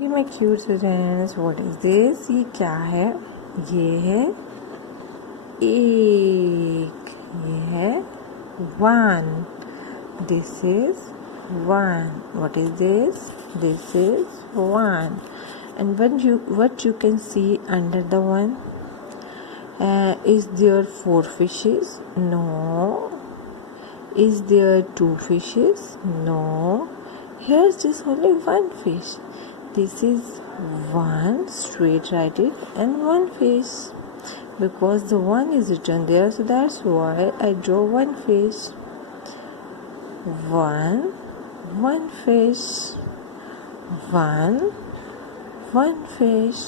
Okay, my cute students, what is this? ये क्या है? ये है एक, ये है one. This is one. What is this? This is one. And what you can see under the one? Is there 4 fishes? No. Is there 2 fishes? No. Here's just only one fish. This is one, straight write it, and one fish. Because the one is written there, so that's why I draw one fish. One fish. One fish.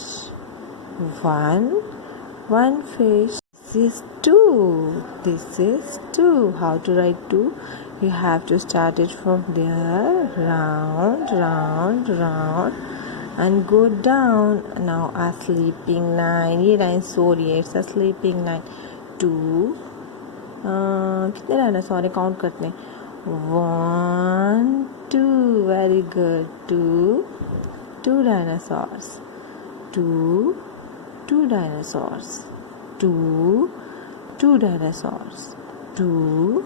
One fish. This is two. This is two. How to write two? You have to start it from there, round, and go down. Now a sleeping line. ये line sorry, it's a sleeping line. Two. कितने dinosaur count करते हैं? 1, 2. Very good. Two dinosaurs. Two dinosaurs. Two dinosaurs. Two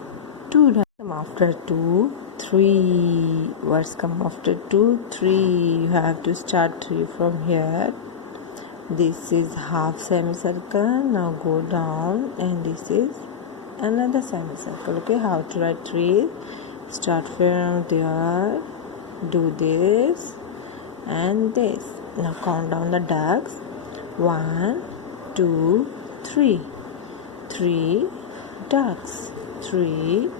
dinosaurs. Come after 2, 3. Words come after 2, 3. You have to start 3 from here. This is half semicircle. Now go down, and this is another semicircle. Okay, how to write 3? Start from there. Do this and this. Now count down the ducks. 1, 2, 3. 3 ducks. 3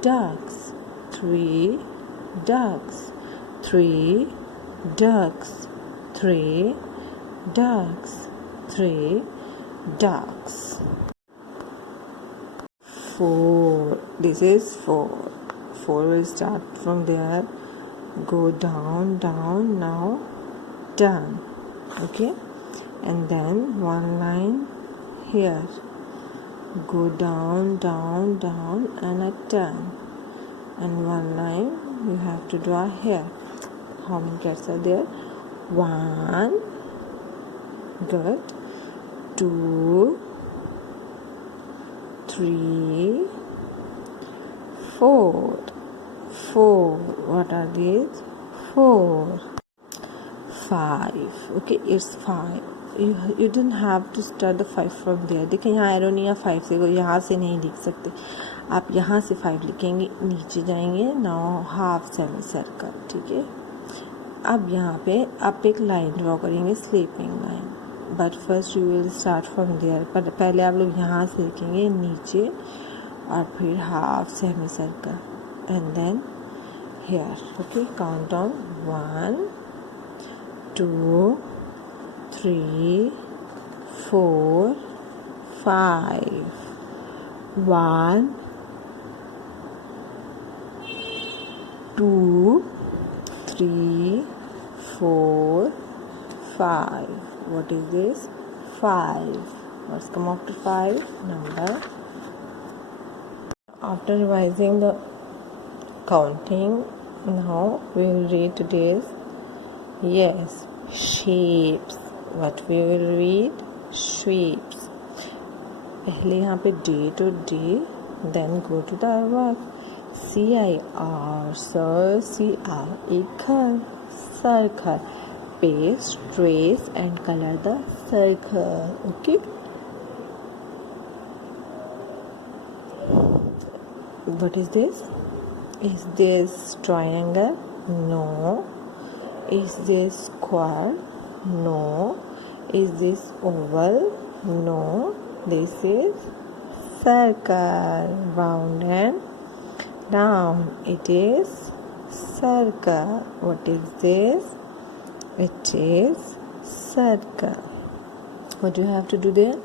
ducks. 3 ducks. 3 ducks. 3 ducks. 3 ducks. 4. This is 4. 4 will start from there. Go down. Now done. Okay, and then one line here. Go down, and a turn, and one line you have to draw here. How many cats are there? 1. Good. 2, 3, 4. 4. What are these? 4. 5. Okay, it's 5. You don't have to start the 5 from there. देखिए यहाँ arrow नहीं है 5 से, यहाँ से नहीं लिख सकते आप, यहाँ से 5 लिखेंगे, नीचे जाएंगे. Now half semi circle. ठीक है, अब यहाँ पे आप एक लाइन ड्रॉ करेंगे, sleeping line. But first you will start from there. पर पहले आप लोग यहाँ से लिखेंगे नीचे, और फिर half semi circle, and then here. Okay, count down. 1, 2, 3, 4, 5. 1, 2, 3, 4, 5. What is this? 5. What's come after 5? Number. After revising the counting, now we will read today's. Yes, shapes. What we will read? Shapes. पहले यहाँ पे day to day, then go to the verb. CIR, CR, एक घर, circle. Paste, trace and color the circle. Okay. What is this? Is this triangle? No. Is this square? No. Is this oval? No. This is circle. Round and round. It is circle. What is this? It is circle. What do you have to do there?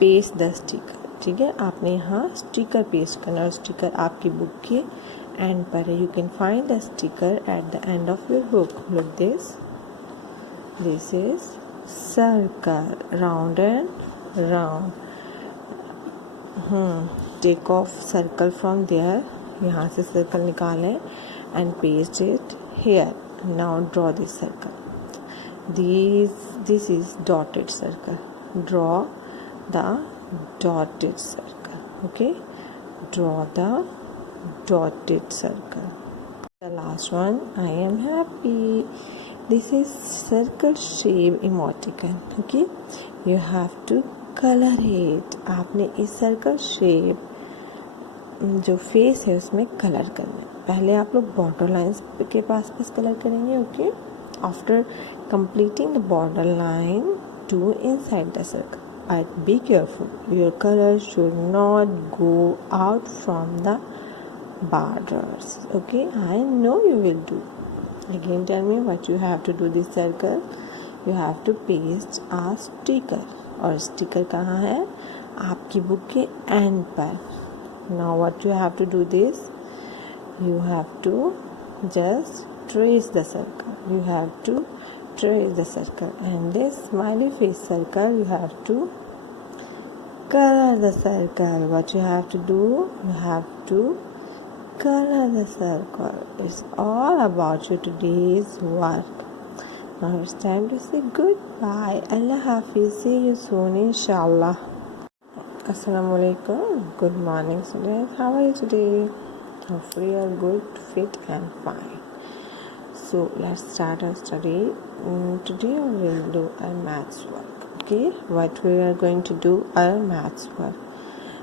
Paste the sticker. ठीक है, आपने यहाँ sticker paste करना, और sticker आपकी book के end पर है. You can find the sticker at the end of your book. Look this is circle, round and round. Take off circle from there. यहाँ से सर्कल निकालें and paste it here. Now draw this circle. This is dotted circle. Draw the dotted circle. Okay, draw the dotted circle. The last one, I am happy. This is circle shape emoticon. Okay, you have to color it. आपने इस circle shape जो face है उसमें colour करना है. पहले आप लोग बॉर्डर लाइंस के पास कलर करेंगे. Okay, after completing the border line to inside the circle, but be careful, your color should not go out from the borders. Okay, I know you will do. Again, tell me what you have to do this circle. You have to paste a sticker. और sticker कहाँ है? आपकी book के end पर. Now what you have to do this? You have to just trace the circle. You have to trace the circle, and this smiley face circle you have to color the circle. What you have to do? You have to color the circle. It's all about your today's work. Now it's time to say goodbye. Allah Hafiz. See you soon, inshallah. Assalamu alaikum. Good morning, students. How are you today? Hopefully you are good, fit, and fine. So let's start our study. Today we will do our maths work. Okay, what we are going to do our maths work.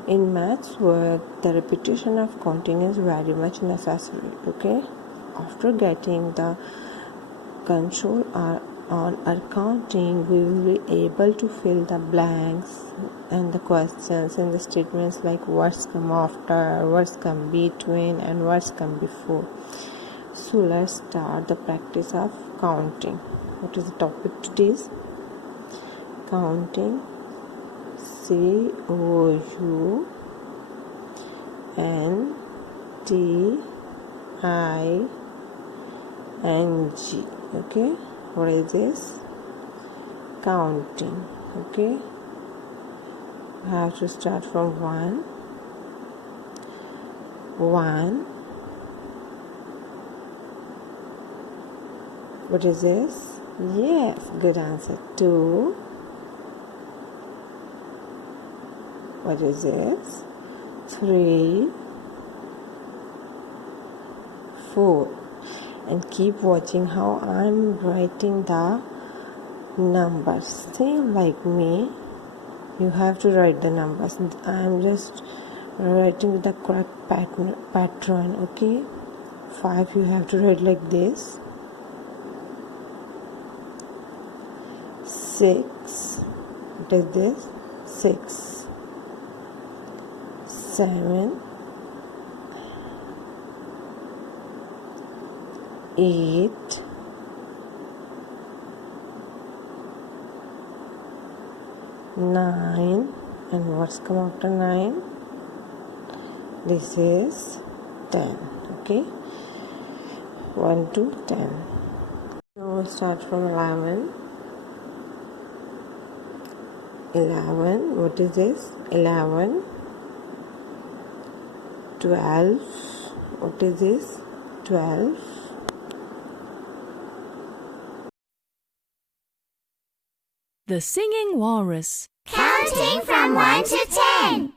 In maths work, the repetition of counting is very much necessary. Okay, after getting the control on our counting, we will be able to fill the blanks and the questions and the statements like what's come after, what's come between, and what's come before. So let's start the practice of counting. What is the topic today? Counting. COUNTING. Okay, what is this? Counting. Okay, I have to start from 1. What is this? Yes, good answer. 2. What is this? 3, 4. And keep watching how I'm writing the numbers. Same like me, you have to write the numbers. I'm just writing the correct pattern. Okay, 5 you have to write like this. 6, what is this? 6, 7, 8, 9, and what's come after 9? This is 10. Okay, 1 to 10. Now we'll start from 11. 11, what is this? 11. 12, what is this? 12. The Singing Walrus. Counting from 1 to 10.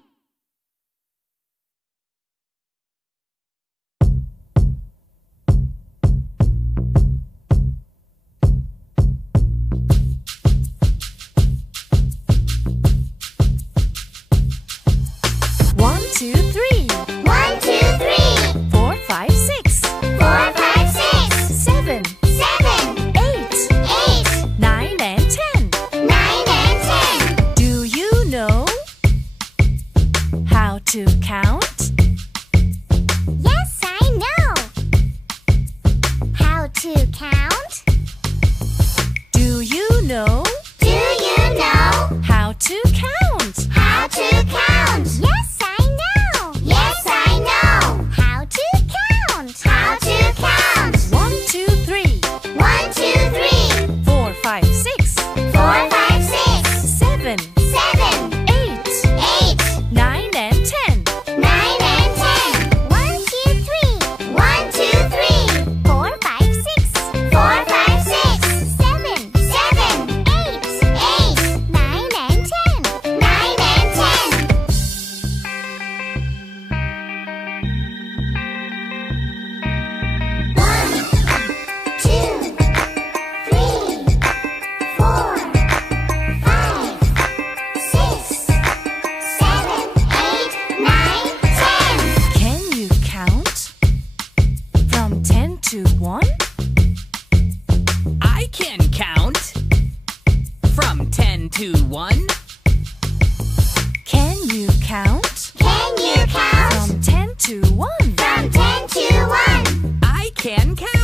To count? Yes, I know. How to count? Do you know? Do you know? How to count? How to count? Yes, I know. Yes, I know. How to count? How to count? 1, 2, 3. 1, 2, 3. 4, 5, 6. 4, 5, 6. 7. 7. 8. 8. 9 and 10. 9 and 10. 1, 2, 3. 1, 2, 3. 4, 5, 6. 4, 5, 6. 7. 7. to 1. Can you count? Can you count? From 10 to 1. From 10 to 1. I can count.